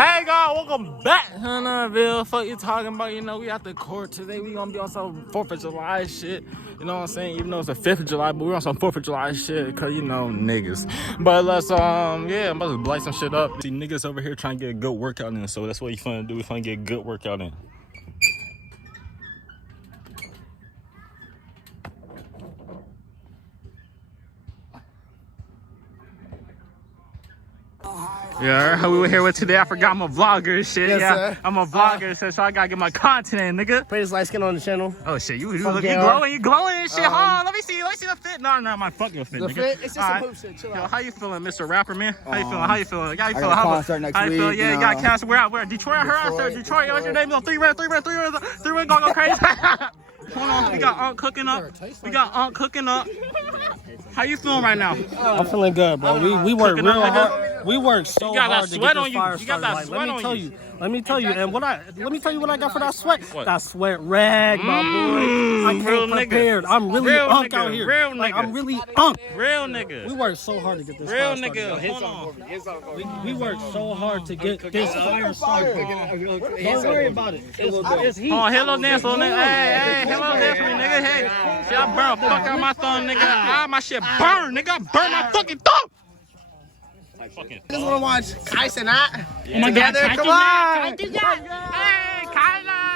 Hey guys, welcome back to another video. Fuck you talking about, you know, we at the court today. We gonna be on some 4th of July shit. You know what I'm saying? Even though it's the 5th of July, but we're on some 4th of July shit, cause you know, niggas. But let's, yeah, I'm about to light some shit up. See niggas over here trying to get a good workout in, so that's what you finna do. We finna get a good workout in. Yeah, who we here with today? I forgot I'm a vlogger and shit. Yes, yeah, sir. I'm a vlogger, so I gotta get my content in, nigga. Prettiest light skin on the channel. Oh shit, you glowing and shit. Hold on, let me see the fit. No, my fucking fit, the nigga. Fit? It's just some hoop shit. Chill Yo, out. how you feeling, Mr. Rapper, man? How you feeling? How you feeling? I got a concert next week. Yeah, you got a concert. Where? Detroit. I heard I said Detroit. What's your name? 3 red, gonna go crazy. Hold on, we got Aunt cooking up. How you feeling right now? I'm feeling good, bro. We work real hard. We work so hard to get this fire started. Let me tell you, and let me tell you what I got for that sweat. What? That sweat rag, my boy. I came prepared. I'm really unk out here. Real like nigga. I'm really unk. Real nigga. We work so hard to get this Real fire nigga. started. Hold on. We work so hard to get this fire started. Don't worry about it. It's heat. Oh, hello dance, little nigga. Hey, hello dance for me, nigga. Hey, shit, I burn the fuck out my thumb, nigga. Ah, my shit burn, nigga. I burn my fucking thumb. I just want to watch Kais and I together. Come on. Hey, Kyla.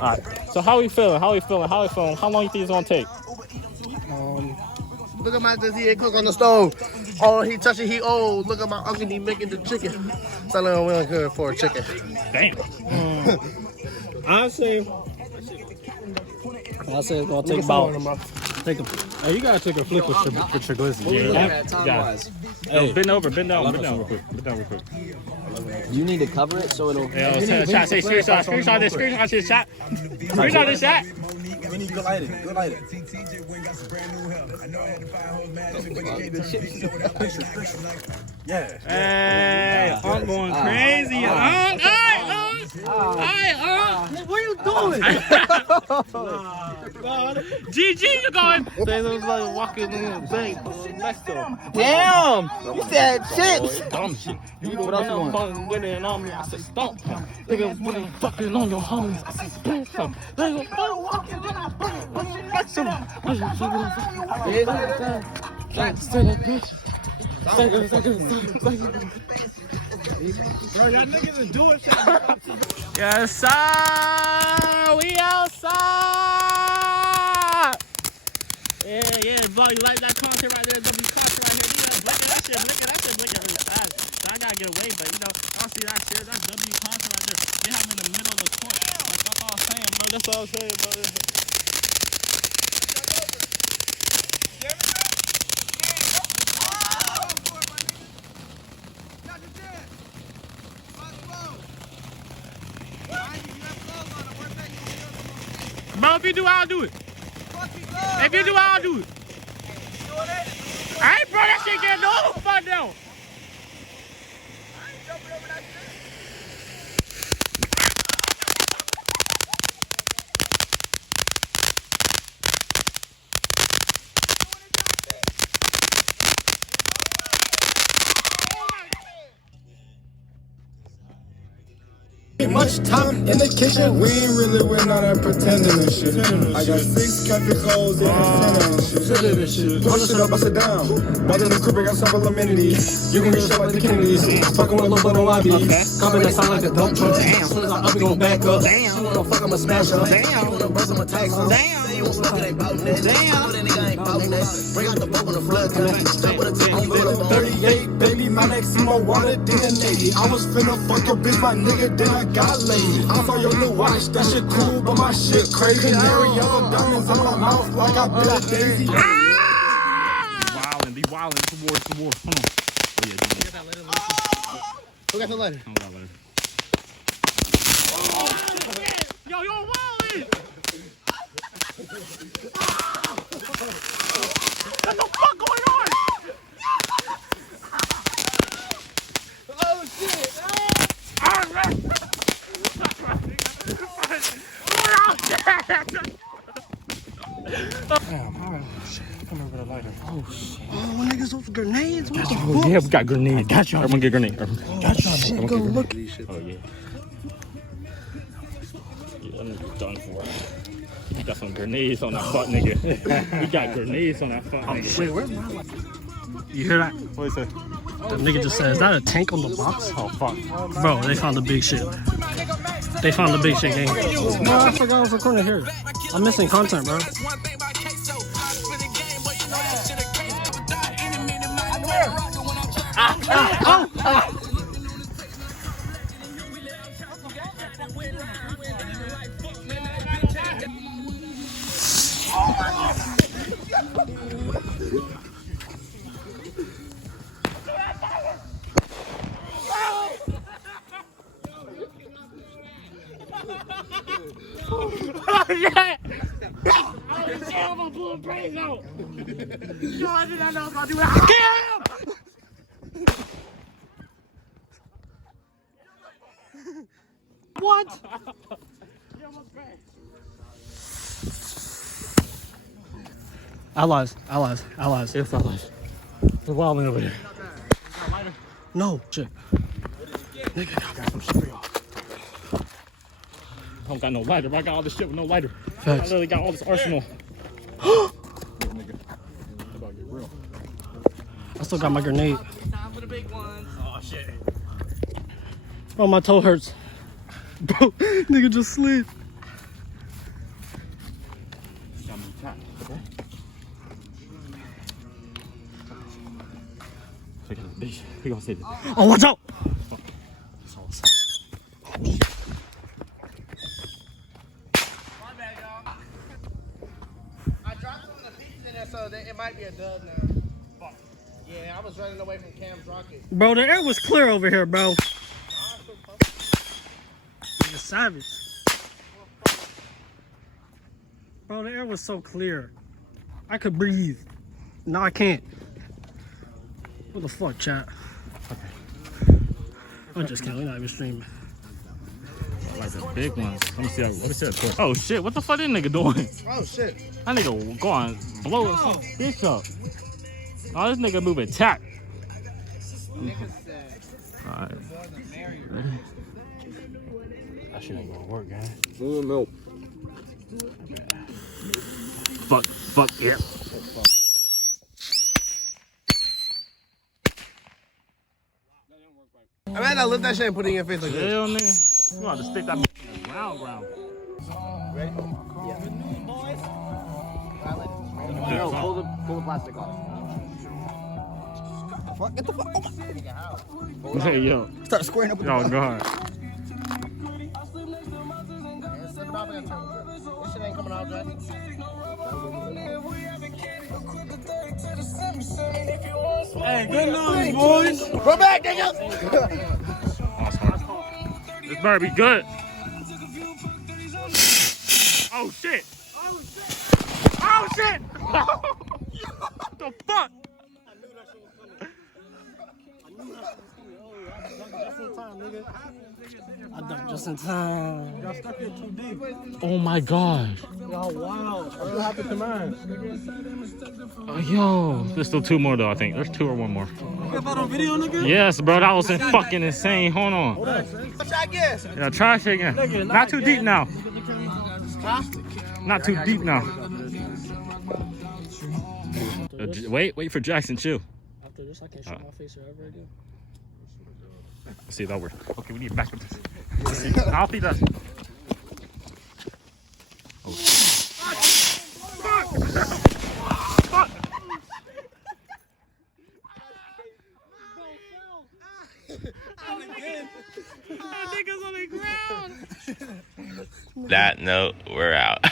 Alright, so how we feeling? How long you think it's gonna take? Look at my he ain't cook on the stove. Oh, he touching, he old. Look at my uncle, he making the chicken. So we don't good for a chicken. Damn. I say it's gonna take about. Hey, you gotta take a flip with triglycerides. Yeah. Hey, bend over real quick. You need to cover it so it'll. Yeah, screenshot this shot. We need to light it. Yeah. Hey, I'm going crazy. What are you doing? GG, you're going. They was like walking in the bank next to him. Damn! You said shit. Dumb shit. What else you want? Winning on me, I said stomp him. Nigga, when I'm fucking on your homies, I said spank him. Nigga, walking in that bank, next to him. Bro, y'all niggas is doing shit. Yes, sir. We outside. Yeah, bro. You like that content right there? W content right here. You know, that shit really fast. So I gotta get away, but you know, I don't see that shit. That's W content right there. They have in the middle of the court. Like that's all I'm saying, bro. That's all I'm saying, bro. Bro, if you do, I'll do it. If you do, I'll do it. Hey, bro, that shit getting over fuck down. Much time in the kitchen. We ain't really with all that pretending and shit. I got 6 coffee clothes in the center and shit. Push it up, bust it down. While in the crib, I got several amenities. You can get shot like the Kennedys. Fucking with a little bit of YB. Copping that sound like a dope truck. As soon as I up, we gon' back up. She wanna fuck, I'ma smash her. She wanna bust, I'ma tax her. You won't look at that bout that. Know that nigga ain't bout that. Bring out the boat on the flood cut. Step with a tip, I'm good up 38, baby. My next more water than a lady. I was finna fuck your bitch, my nigga, then I got laid. I'm for your new watch, that shit cool, but my shit crazy. Canary yellow diamonds in my mouth like I bit a daisy. Be wildin', towards. Hold on. Oh, yeah, Who got the lighter? Yo, you're wildin'! What the fuck going on? Oh shit! Damn, shit. Come over the lighter. Oh shit. Oh, niggas, grenades? What the Oh, fuck? yeah, we got grenades. Got y'all. Everyone get grenade. Got y'all. Shit, go look. Oh, yeah. Yeah, that nigga's done for. We got some grenades on that fuck nigga. We got grenades on that fuck nigga. Wait, where's my light? You hear that? What is that? The nigga just said, is that a tank on the box? Oh, fuck. Bro, they found the big shit. They found the big shit, gang. No, I forgot I was recording here. I'm missing content, bro. What? Allies. Yes, allies. They're wilding over there. No, shit. Nigga, I got some shit for y'all. I don't got no lighter, but I got all this shit with no lighter. I Facts. literally got all this arsenal. I still got my grenade. Time for the big ones. Oh, shit. Oh, my toe hurts. Bro, nigga just slid. We gonna save it. Oh, watch out! I dropped some of the pieces in there, so that it might be a dub now. Yeah, I was running away from Cam's rocket. Bro, the air was clear over here, bro. Nigga savage. Bro, the air was so clear. I could breathe. No, I can't. What the fuck, chat? I'm just kidding. We're not even streaming. Like the big ones. Let me see. Oh shit! What the fuck this nigga doing? Oh shit. That nigga going blow some bitch up. Oh, this nigga moving tap. Alright. Ready? That shit ain't gonna work, guys. Milk. Fuck, yeah. I mean, I lift that shit and put it in your face like this. Hell, nigga. You gonna have to stick that in the ground. Ready? No, pull the plastic off. Fuck, get the fuck. Oh my. Hey, yo. Start squaring up with Yo, go ahead. Yeah, slip it off and turn. This shit ain't coming out, Jack. Hey, good news, boys. Go back, nigga! This better be good. Oh, shit. Oh, shit. What the fuck? I ducked just in time. Y'all stuck in too deep. Oh, my gosh. Y'all wow. I'm gonna have to command. Yo. There's still two more, though, I think. There's two or one more. You got that on video, nigga? Yes, bro. That was fucking insane. Hold on. What's I guess? Yeah, try it again. Not too deep now. Not too deep now. Wait for Jackson. Chill. After this, I can't show my face ever again. Let's see if that works. Okay, we need to back up this. Let's see. I'll feed that. Oh. Fuck! Fuck! That nigga's on the ground. That note, we're out.